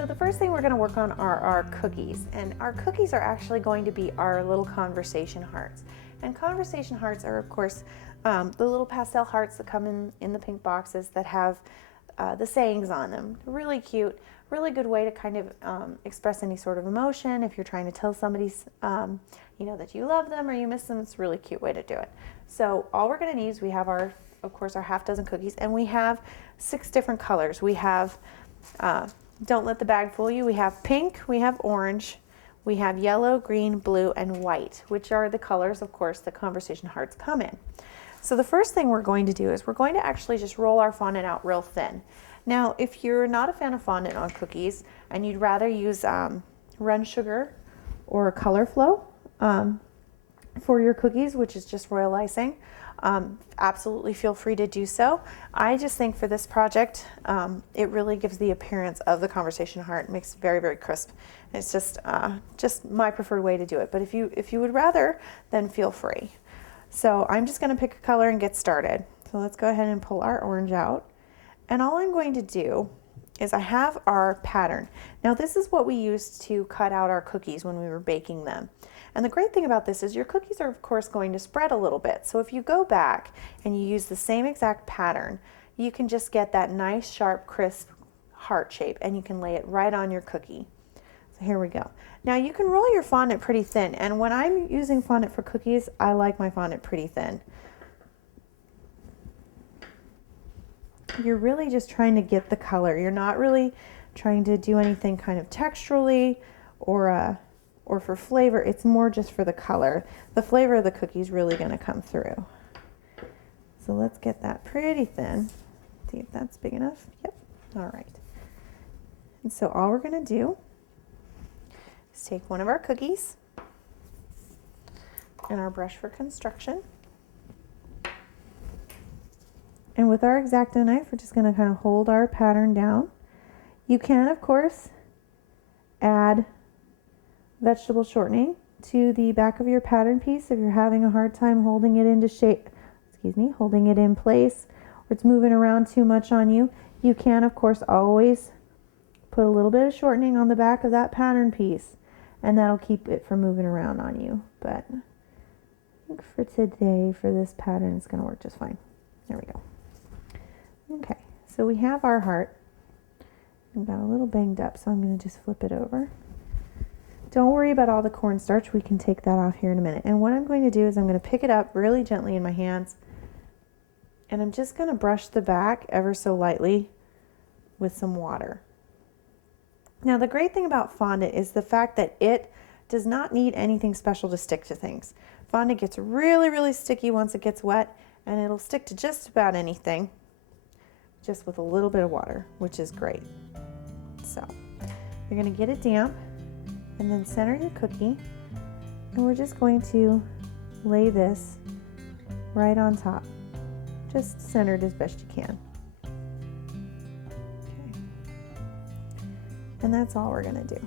So the first thing we're going to work on are our cookies, and our cookies are actually going to be our little conversation hearts. And conversation hearts are, of course, the little pastel hearts that come in the pink boxes that have the sayings on them. Really cute, really good way to kind of express any sort of emotion. If you're trying to tell somebody, you know, that you love them or you miss them, it's a really cute way to do it. So all we're going to need is we have our, of course, our half dozen cookies, and we have 6 different colors. We have, don't let the bag fool you, we have pink, we have orange, we have yellow, green, blue, and white, which are the colors, of course, that conversation hearts come in. So the first thing we're going to do is we're going to actually just roll our fondant out real thin. Now, if you're not a fan of fondant on cookies and you'd rather use run sugar or color flow for your cookies, which is just royal icing, absolutely feel free to do so. I just think for this project, it really gives the appearance of the conversation heart. It makes it very, very crisp. It's just my preferred way to do it. But if you would rather, then feel free. So I'm just going to pick a color and get started. So let's go ahead and pull our orange out. And all I'm going to do is I have our pattern. Now this is what we used to cut out our cookies when we were baking them. And the great thing about this is your cookies are, of course, going to spread a little bit. So if you go back and you use the same exact pattern, you can just get that nice, sharp, crisp heart shape, and you can lay it right on your cookie. So here we go. Now you can roll your fondant pretty thin, and when I'm using fondant for cookies, I like my fondant pretty thin. You're really just trying to get the color. You're not really trying to do anything kind of texturally or for flavor. It's more just for the color. The flavor of the cookie is really going to come through. So let's get that pretty thin. See if that's big enough. Yep. All right. And so all we're going to do is take one of our cookies and our brush for construction. And with our X-Acto knife, we're just going to kind of hold our pattern down. You can, of course, add vegetable shortening to the back of your pattern piece if you're having a hard time holding it into shape, holding it in place, or it's moving around too much on you. You can, of course, always put a little bit of shortening on the back of that pattern piece, and that'll keep it from moving around on you. But I think for today, for this pattern, it's going to work just fine. There we go. Okay, so we have our heart. It got a little banged up, so I'm going to just flip it over. Don't worry about all the cornstarch. We can take that off here in a minute. And what I'm going to do is I'm going to pick it up really gently in my hands, and I'm just going to brush the back ever so lightly with some water. Now, the great thing about fondant is the fact that it does not need anything special to stick to things. Fondant gets really, really sticky once it gets wet, and it'll stick to just about anything, just with a little bit of water, which is great. So you're going to get it damp and then center your cookie, and we're just going to lay this right on top, just centered as best you can. Okay. And that's all we're going to do.